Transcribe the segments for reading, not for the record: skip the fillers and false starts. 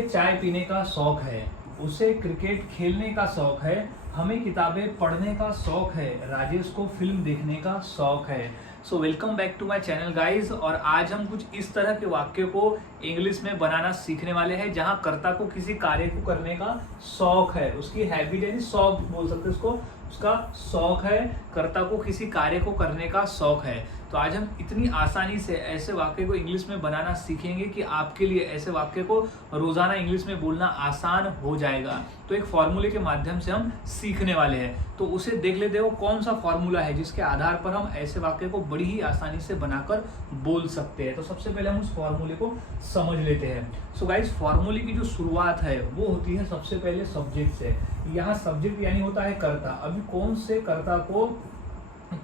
मुझे चाय पीने का शौक है, उसे क्रिकेट खेलने का शौक है, हमें किताबें पढ़ने का शौक है, राजेश को फिल्म देखने का शौक है। So welcome back to my channel guys. और आज हम कुछ इस तरह के वाक्य को इंग्लिश में बनाना सीखने वाले हैं जहां कर्ता को किसी कार्य को करने का शौक है, उसकी हैबिट यानी शौक बोल सकते हैं उसको, उसका शौक है, कर्ता को किसी कार्य को करने का शौक है। तो आज हम इतनी आसानी से ऐसे वाक्य को इंग्लिश में बनाना सीखेंगे कि आपके लिए ऐसे वाक्य को रोजाना इंग्लिश में बोलना आसान हो जाएगा। तो एक फॉर्मूले के माध्यम से हम सीखने वाले हैं, तो उसे देख लेते हो कौन सा फॉर्मूला है जिसके आधार पर हम ऐसे वाक्य को बड़ी ही आसानी से बनाकर बोल सकते हैं। तो सबसे पहले हम उस फॉर्मूले को समझ लेते हैं। सो गाइस, फॉर्मूले की जो शुरुआत है वो होती है सबसे पहले सब्जेक्ट से। यहाँ सब्जेक्ट यानी होता है कर्ता। अभी कौन से कर्ता को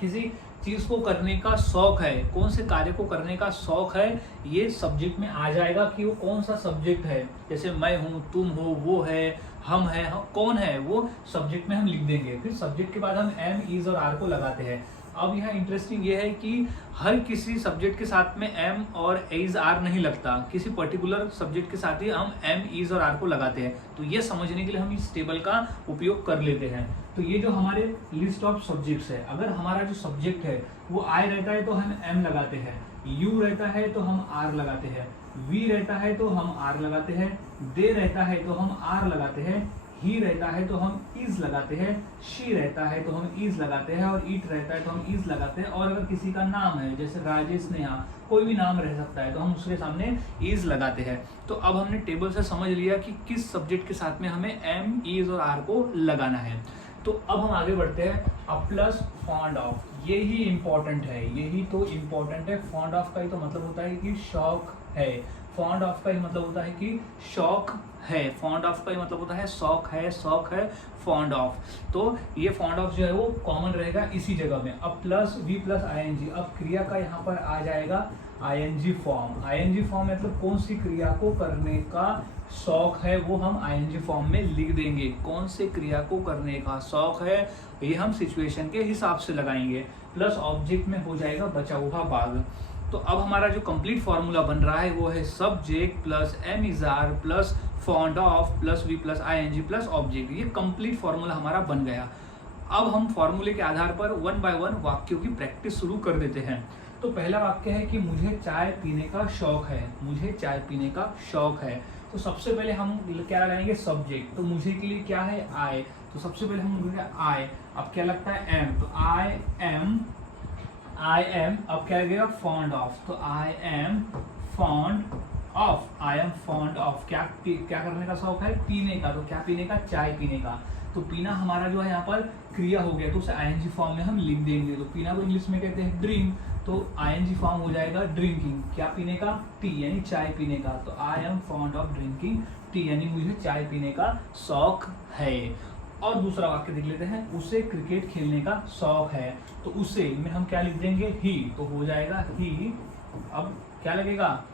किसी चीज को करने का शौक है, कौन से कार्य को करने का शौक है, ये सब्जेक्ट में आ जाएगा कि वो कौन सा सब्जेक्ट है। जैसे मैं हूँ, तुम हो, वो है, हम है, कौन है, वो सब्जेक्ट में हम लिख देंगे। फिर सब्जेक्ट के बाद हम एम, इज और आर को लगाते हैं। अब यहाँ इंटरेस्टिंग ये है कि हर किसी सब्जेक्ट के साथ में एम और इज आर नहीं लगता, किसी पर्टिकुलर सब्जेक्ट के साथ ही हम एम, इज और आर को लगाते हैं। तो ये समझने के लिए हम इस टेबल का उपयोग कर लेते हैं। तो ये जो हमारे लिस्ट ऑफ सब्जेक्ट्स है, अगर हमारा जो सब्जेक्ट है वो आई रहता है तो हम एम लगाते हैं, यू रहता है तो हम आर लगाते हैं, वी रहता है तो हम आर लगाते हैं, दे रहता है तो हम आर लगाते हैं, ही रहता है तो हम इज लगाते हैं, शी रहता है तो हम इज लगाते हैं, और इट रहता है तो हम इज लगाते हैं। और अगर किसी का नाम है जैसे राजेश, नेहा, कोई भी नाम रह सकता है तो हम उसके सामने इज लगाते हैं। तो अब हमने टेबल से समझ लिया कि किस सब्जेक्ट के साथ में हमें एम, इज और आर को लगाना है। तो अब हम आगे बढ़ते हैं। अब प्लस फॉन्ड ऑफ, ये ही इंपॉर्टेंट है, यही तो इंपॉर्टेंट है। फॉन्ड ऑफ का ही तो मतलब होता है कि शौक है, फॉन्ड ऑफ का ही मतलब होता है कि शौक है, फॉन्ड ऑफ का ही मतलब होता है शौक है, शौक है, फॉन्ड ऑफ। तो ये फॉन्ड ऑफ जो है वो कॉमन रहेगा इसी जगह में। अब प्लस वी प्लस आईएनजी, अब क्रिया का यहाँ पर आ जाएगा आईएनजी फॉर्म। आईएनजी फॉर्म मतलब कौन सी क्रिया को करने का शौक है वो हम आईएनजी फॉर्म में लिख देंगे। कौन से क्रिया को करने का शौक है ये हम सिचुएशन के हिसाब से लगाएंगे। प्लस ऑब्जेक्ट में हो जाएगा बचा हुआ भाग। तो अब हमारा जो कंप्लीट फॉर्मूला बन रहा है वो है subject plus am is are plus fond of plus V plus ING plus object. ये कंप्लीट फॉर्मूला हमारा बन गया। अब हम फॉर्मूले के आधार पर वन बाय वन वाक्यों की प्रैक्टिस शुरू कर देते हैं। तो पहला वाक्य है कि मुझे चाय पीने का शौक है, मुझे चाय पीने का शौक है। तो सबसे पहले हम क्या लगाएंगे, सब्जेक्ट। तो मुझे के लिए क्या है, आई। तो सबसे पहले हम बोलेंगे आई। अब क्या लगता है, एम। तो आई एम, आई एम। अब क्या लगेगा, फॉन्ड ऑफ। तो I am fond of, I am fond of. क्या करने का शौक है, पीने का। तो क्या पीने का, चाय पीने का। तो पीना हमारा जो है यहाँ पर क्रिया हो गया, तो उसे आईएनजी फॉर्म में हम लिख देंगे। तो पीना को इंग्लिश में कहते हैं ड्रिंक, तो आईएनजी फॉर्म हो जाएगा ड्रिंकिंग। क्या पीने का, टी, यानी चाय पीने का। तो I am fond of drinking tea, यानी मुझे चाय पीने का शौक है। और दूसरा वाक्य देख लेते हैं, उसे क्रिकेट खेलने का शौक है। तो उसे में हम क्या लिख देंगे, ही। तो हो जाएगा ही। अब क्या लगेगा,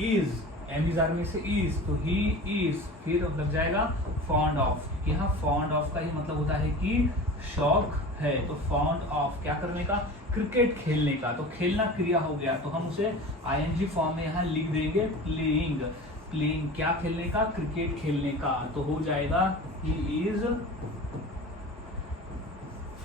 इज, एम इज आर में से इज, तो ही इज। फिर लग जाएगा फॉन्ड ऑफ। यहाँ फॉन्ड ऑफ का ही मतलब होता है कि शौक है। तो फॉन्ड ऑफ क्या करने का, क्रिकेट खेलने का। तो खेलना क्रिया हो गया, तो हम उसे आईएनजी फॉर्म में यहाँ लिख देंगे प्लेइंग। प्लेइंग क्या खेलने का, क्रिकेट खेलने का। तो हो जाएगा he is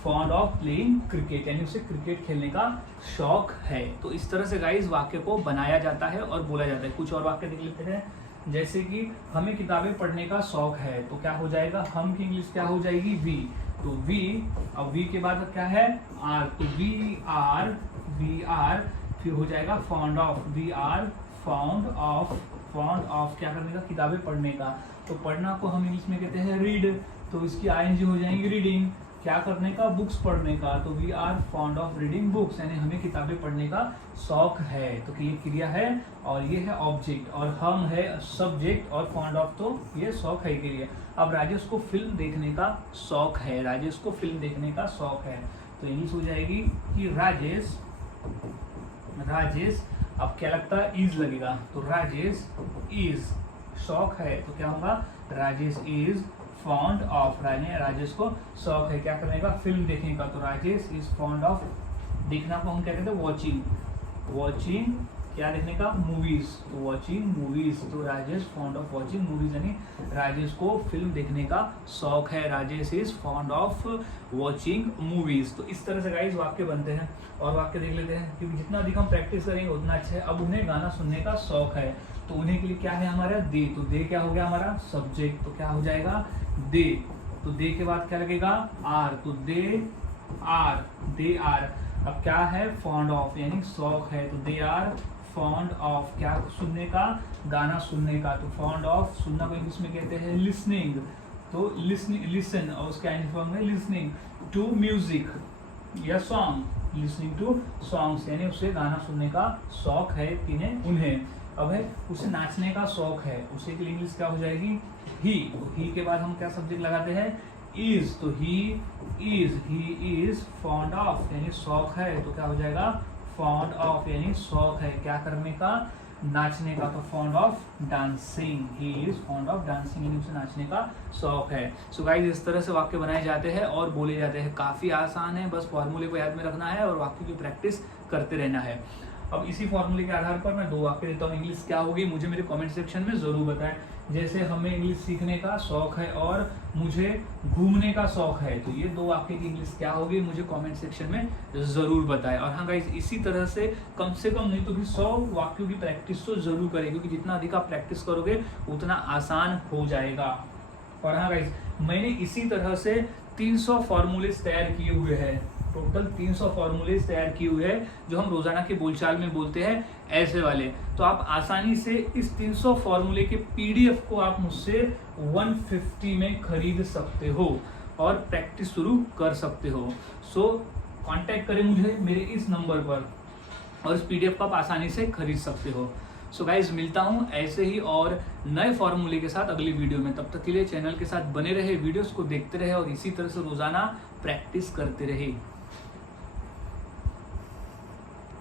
fond of playing cricket, यानी उसे क्रिकेट खेलने का शौक है। तो इस तरह से गाइस वाक्य को बनाया जाता है और बोला जाता है। कुछ और वाक्य देख लेते हैं, जैसे कि हमें किताबें पढ़ने का शौक है। तो क्या हो जाएगा, हम की इंग्लिश क्या हो जाएगी, वी। तो वी, अब वी के बाद क्या है, आर। तो वी आर, फिर हो जाएगा fond of, we are fond of. Fond of क्या करने का, किताबें पढ़ने का। तो पढ़ना को हम इंग्लिश में कहते हैं रीड, तो इसकी आईएनजी हो जाएंगी रीडिंग। क्या करने का, बुक्स पढ़ने का। तो we are fond of reading books, यानी हमें किताबें पढ़ने का शौक है। तो ये क्रिया है और ये है ऑब्जेक्ट, और हम है सब्जेक्ट, और फॉन्ड ऑफ तो ये शौक है के लिए। अब राजेश को फिल्म देखने का शौक है, राजेश को फिल्म देखने का शौक है। तो इंग्लिश हो जाएगी कि राजेश, अब क्या लगता है, इज लगेगा। तो राजेश इज, शौक है तो क्या होगा, Rajesh is fond of. Rajesh को शौक है क्या करने का, फिल्म देखने का। तो राजेश इज फॉन्ड ऑफ, देखना को हम क्या कहते हैं, वॉचिंग। क्या देखने का? मूवीज। तो वॉचिंग मूवीज। तो Rajesh fond of watching movies, यानी राजेश को फिल्म देखने का शौक है। Rajesh is fond of watching movies. तो इस तरह से गाइस वाक्य बनते हैं। और वाक्य देख लेते हैं, क्योंकि जितना अधिक हम प्रैक्टिस करेंगे उतना अच्छा है। अब उन्हें गाना सुनने का शौक है, तो उन्हें के लिए क्या है हमारा? दे। तो दे क्या हो गया हमारा? सब्जेक्ट। तो क्या हो जाएगा? दे। तो दे के बाद क्या लगेगा? आर। तो दे आर। अब क्या है? फॉन्ड ऑफ, यानी शौक है। तो दे आर फॉन्ड ऑफ क्या सुनने का? गाना सुनने का। तो फॉन्ड ऑफ सुनना को इंग्लिश में कहते हैं लिसनिंग। तो लिसन, और उसका फॉर्म है लिसनिंग टू म्यूजिक या सॉन्ग। लिसनिंग टू सॉन्ग्स, यानी उसे गाना सुनने का शौक है उन्हें। अब है उसे नाचने का शौक है, उसे के लिए इंग्लिश क्या हो जाएगी? ही। तो ही के बाद हम क्या सब्जेक्ट लगाते हैं? इज। तो ही इज फॉन्ड ऑफ, यानी शौक है। तो क्या हो जाएगा? फॉन्ड ऑफ, यानी शौक है क्या करने का? नाचने का। तो fond of dancing. He is fond of dancing, यानी उसे नाचने का शौक है। सो गाइस इस तरह से वाक्य बनाए जाते हैं और बोले जाते हैं। काफी आसान है, बस फॉर्मूले को याद में रखना है और वाक्य की प्रैक्टिस करते रहना है। अब इसी फॉर्मूले के आधार पर मैं 2 वाक्य देता हूँ। इंग्लिश क्या होगी मुझे मेरे कमेंट सेक्शन में जरूर बताएं। जैसे हमें इंग्लिश सीखने का शौक है और मुझे घूमने का शौक है, तो ये 2 वाक्य की इंग्लिश क्या होगी मुझे कमेंट सेक्शन में जरूर बताएं। और हाँ गाइस, इसी तरह से कम नहीं तो भी 100 वाक्यों की प्रैक्टिस तो जरूर करें, क्योंकि जितना अधिक आप प्रैक्टिस करोगे उतना आसान हो जाएगा। और हाँ गाइस, मैंने इसी तरह से 300 फॉर्मूले तैयार किए हुए हैं। टोटल 300 फॉर्मूले तैयार किए हुए हैं जो हम रोजाना के बोलचाल में बोलते हैं, ऐसे वाले। तो आप आसानी से इस 300 फॉर्मूले के पीडीएफ को आप मुझसे 150 में खरीद सकते हो और प्रैक्टिस शुरू कर सकते हो। सो कांटेक्ट करें मुझे मेरे इस नंबर पर और इस पीडीएफ को आप आसानी से खरीद सकते हो। सो गाइज मिलता हूँ ऐसे ही और नए फॉर्मूले के साथ अगली वीडियो में। तब तक के लिए चैनल के साथ बने रहे, वीडियोस को देखते रहे और इसी तरह से रोजाना प्रैक्टिस करते रहे।